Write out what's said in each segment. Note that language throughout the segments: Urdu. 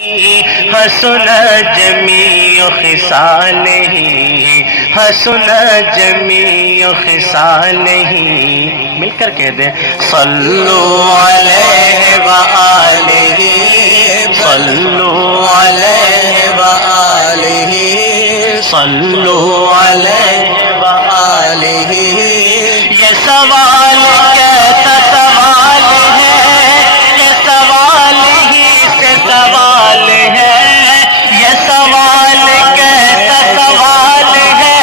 حسن جمیع خصالہ حسن جمیع خصالہ مل کر کہہ دیں صلو علیہ وآلہ صلو علیہ وآلہ صلو علیہ وآلہ یہ سوال کیسا سوال ہے یہ سوال ہی سے سوال ہے یہ سوال کیسا سوال ہے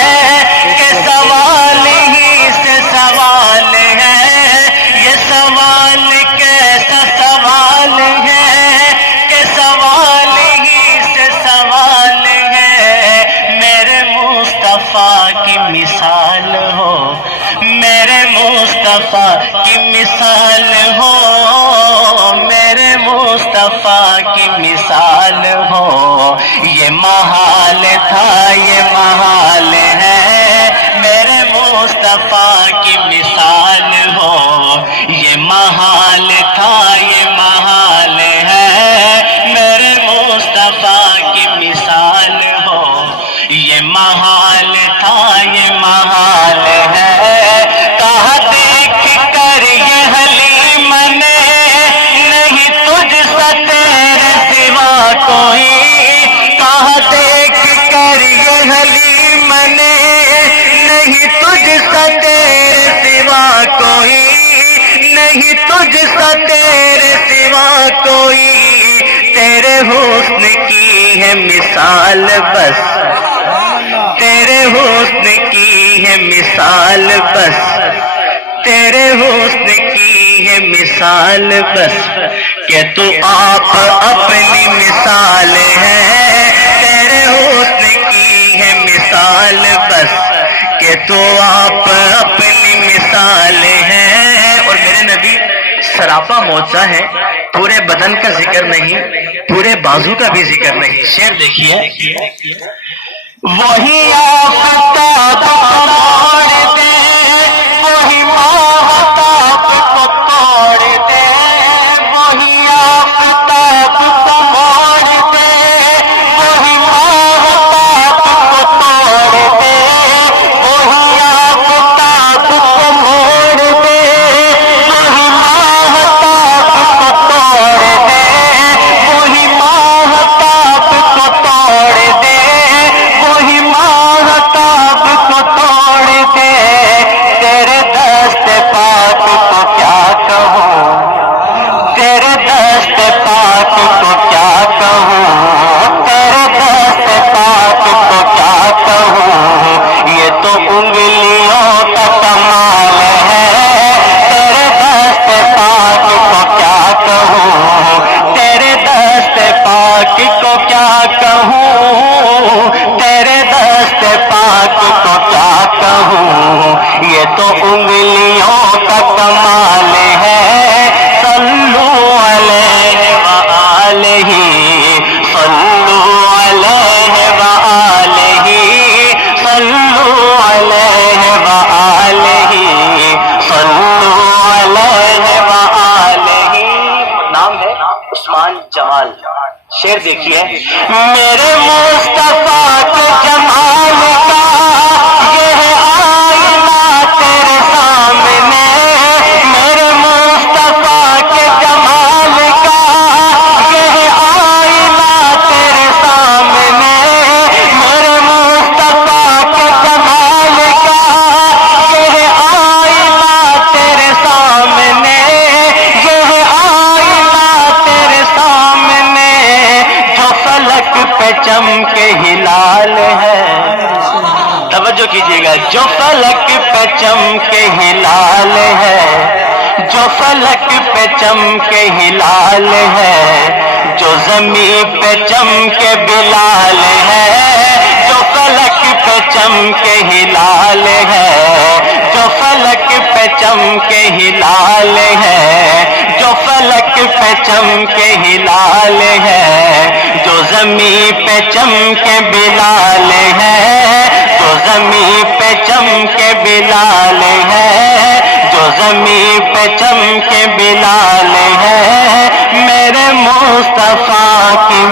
کہ سوال ہی سے سوال ہے یہ سوال کیسا سوال ہے کہ سوال ہی سے سوال ہے میرے مصطفیٰ کی مثال ہو میرے مصطفیٰ کی مثال ہو میرے مصطفیٰ کی مثال ہو یہ محال تھا یہ محال ہے میرے مصطفیٰ کی مثال ہو یہ محال تھا یہ محال ہے میرے مصطفیٰ کی مثال ہو یہ محال تھا یہ محال ہے کہاں دیکھ کر یہ حلیم نے نہیں تجھ سا تیرے سوا کوئی کہاں دیکھ کر یہ حلیم نے نہیں تجھ سا تیرے سوا کوئی نہیں تجھ سا تیرے سوا کوئی تیرے حسن کی ہے مثال بس تیرے حسن کی ہے مثال بس تیرے حسن کی ہے مثال بس کہ تو آپ اپنی مثال ہے تیرے حسن کی ہے مثال بس کہ تو آپ اپنی مثال ہے اور میرے نبی سراپا موچا ہے پورے بدن کا ذکر نہیں پورے بازو کا بھی ذکر نہیں شعر دیکھیے وہی آفتاب کو موڑ دے وہی ماہتاب کو توڑ دے وہی آفتاب کو موڑ دے وہی ماہتاب کو توڑ دے وہی آفتاب کو موڑ دے وہی ماہتاب کو توڑ دے وہی ماہتاب کو توڑ دے وہی ماہتاب کو توڑ دے تیرے دست پاک کو کیا کہوں تیرے دست پاک کو کیا کہوں تیرے دست پاک کو کیا کہوں یہ تو انگلیوں کا کمال ہے تیرے دست پاک کو کیا کہوں تیرے دست پاک کو کیا کہوں تیرے دست پاک کو کیا کہوں یہ تو انگلیوں کا کمال ہے صلو علیہ وآلہ صلو علیہ وآلہ صلو علیہ وآلہ صلو علیہ وآلہ نام ہے عثمان جمال شعر دیکھیے میرے مصطفیٰ کے جمال کا یہ آئینہ تیرے سامنے میرے مصطفیٰ کے جمال کا یہ آئینہ تیرے سامنے میرے مصطفیٰ کے جمال کا یہ آئینہ تیرے سامنے یہ آئینہ تیرے سامنے جو فلک پہ چمکے ہلال ہے توجہ کیجیے گا جو فلک پہ چمکے ہلال ہے جو فلک پہ چمکے ہلال ہے جو زمین پہ چمکے بلال ہے جو فلک پہ چمکے ہلال ہے جو فلک پہ چمکے ہلال ہے جو فلک پہ چمکے ہلال ہے جو زمین پہ چمکے بلال ہے جو زمین پہ چمکے بلال ہے جو زمین پہ چمکے بلال ہے میرے مصطفیٰ کی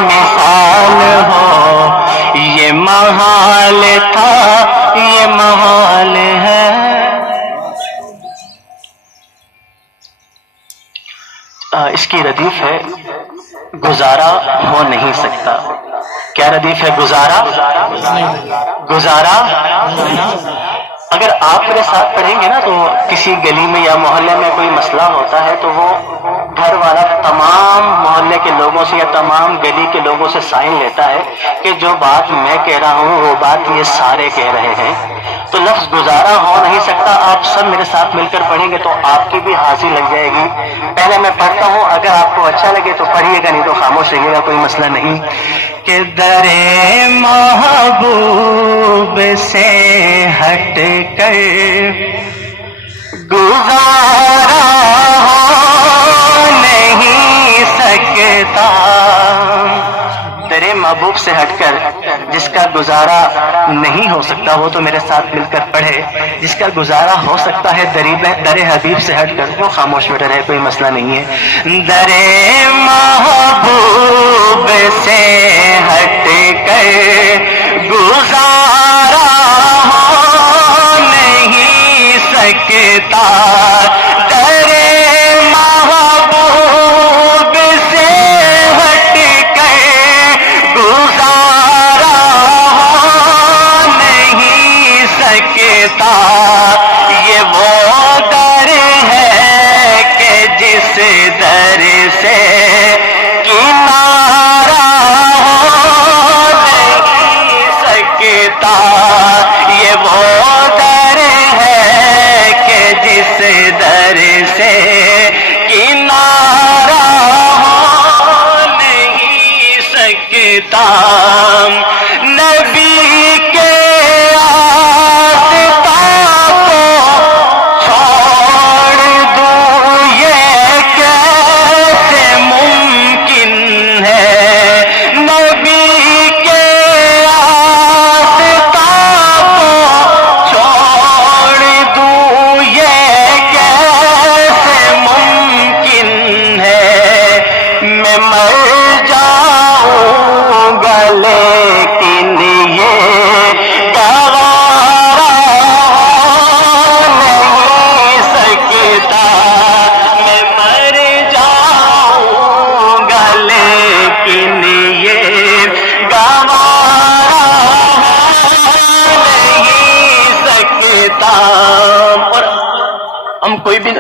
ردیف ہے گزارا ہو نہیں سکتا. کیا ردیف ہے؟ گزارا. اگر آپ میرے ساتھ پڑھیں گے نا تو کسی گلی میں یا محلے میں کوئی مسئلہ ہوتا ہے تو وہ گھر والا تمام محلے کے لوگوں سے یا تمام گلی کے لوگوں سے سائن لیتا ہے کہ جو بات میں کہہ رہا ہوں وہ بات یہ سارے کہہ رہے ہیں. تو لفظ گزارا ہو نہیں سکتا. آپ سب میرے ساتھ مل کر پڑھیں گے تو آپ کی بھی حاضری لگ جائے گی. پہلے میں پڑھتا ہوں, اگر آپ کو اچھا لگے تو پڑھیے گا, نہیں تو خاموش رہیے گا, کوئی مسئلہ نہیں. کہ در محبوب سے ہٹ کر گزارا ہو نہیں سکتا. در محبوب سے ہٹ کر جس کا گزارا نہیں ہو سکتا وہ تو میرے ساتھ مل کر پڑھے. جس کا گزارا ہو سکتا ہے در حبیب سے ہٹ کر وہ خاموش بیٹھے رہے, کوئی مسئلہ نہیں ہے. در محبوب سے ہٹ کر گزارا ہو نہیں سکتا. در محبوب سے ہٹ کر گزارا ہو نہیں سکتا. یہ وہ در ہے کہ جس در سے کنارہ ہو نہیں سکتا. یہ وہ در ہے کہ جس در سے کنارہ ہو نہیں سکتا. نبی کے آفتاب کو چھوڑ دوں یہ کیسے ممکن ہے. نبی کے آفتاب کو چھوڑ دوں یہ کیسے ممکن ہے. میں مر جاؤں گا لیکن یہ گوارا نہیں سکتا. میں مر جاؤں گا لیکن یہ گوارا نہیں سکتا. اور ہم کوئی بھی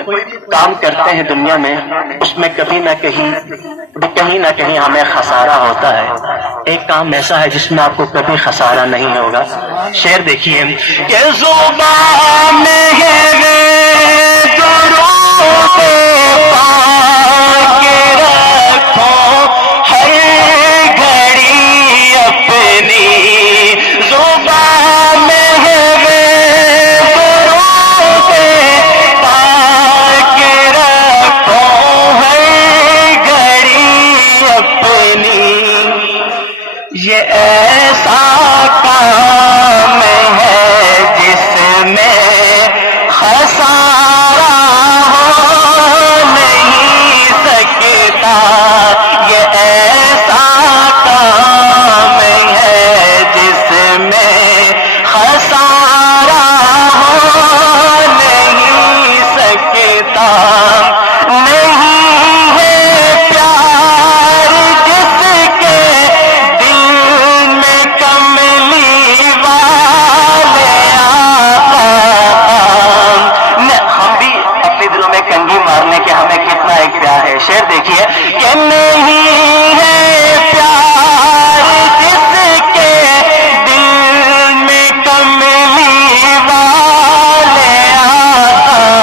کام کرتے ہیں دنیا میں, اس میں کبھی نہ کہیں ہمیں خسارہ ہوتا ہے. ایک کام ایسا ہے جس میں آپ کو کبھی خسارہ نہیں ہوگا. شعر دیکھیے کہ زبان میں ہے درود پاک رکھو ہر گھڑی اپنی. زبان میں ہے درود پاک رکھو ہر گھڑی اپنی. یہ ایسا کام ہے جس میں خسارہ ہو نہیں سکتا. یہ ایسا کام ہے جس میں خسارہ ہو نہیں سکتا. نہیں ہے پیار جس کے دل میں کملی والے ہم بھی اپنے دلوں میں کنگھی مارنے کے ہمیں کتنا ایک پیار ہے. شعر دیکھیے کہ نہیں ہے پیار جس کے دل میں کملی والے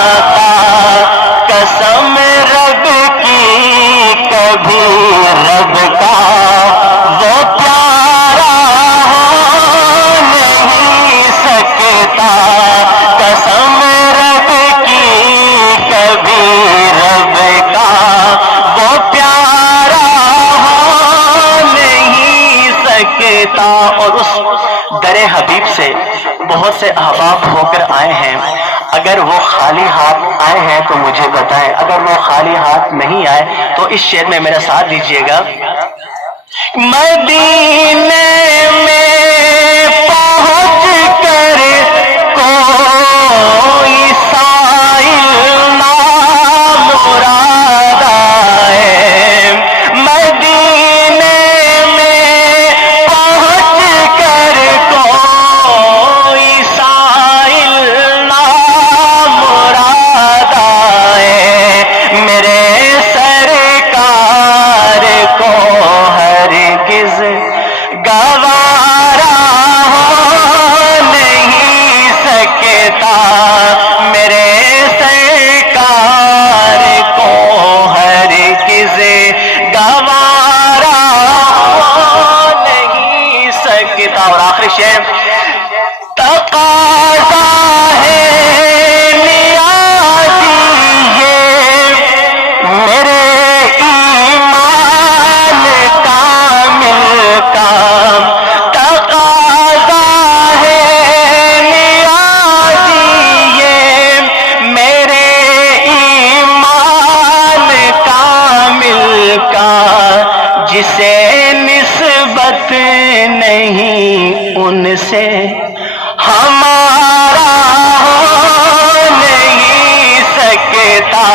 آقا. قسم رب کی کبھی رب کا وہ پیارا ہو نہیں سکتا. قسم رب کی کبھی رب کا وہ پیارا ہو نہیں سکتا. اور اس در حبیب سے بہت سے احباب ہو کر آئے ہیں. اگر وہ خالی ہاتھ آئے ہیں تو مجھے بتائیں, اگر وہ خالی ہاتھ نہیں آئے تو اس شعر میں میرا ساتھ دیجیے گا. مدینے میں پہنچ کر کوئی سائل نام مراد آئے. نسبت نہیں ان سے ہمارا ہو نہیں سکتا،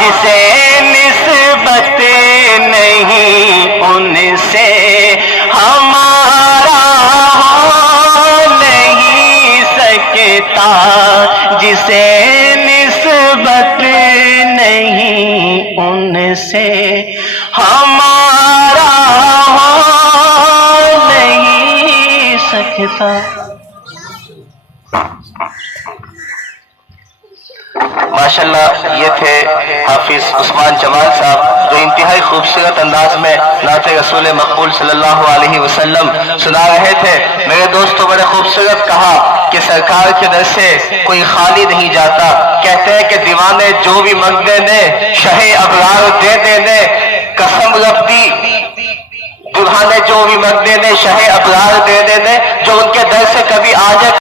جسے نسبت نہیں ان سے ہمارا ہو نہیں سکتا، جسے نسبت نہیں ان سے ہمارا ہو نہیں سکتا۔ ماشاءاللہ یہ تھے حافظ عثمان جمال صاحب، جو انتہائی خوبصورت انداز میں نعت رسول مقبول صلی اللہ علیہ وسلم سنا رہے تھے۔ میرے دوستوں بڑے خوبصورت کہا کہ سرکار کے در سے کوئی خالی نہیں جاتا، کہتے ہیں کہ دیوانے جو بھی منگتے نے شہ ابرار دے دینے، قسم رب دی دلہانے جو بھی منگتے نے شہ ابرار دے دینے، جو ان کے در سے کبھی آ جائے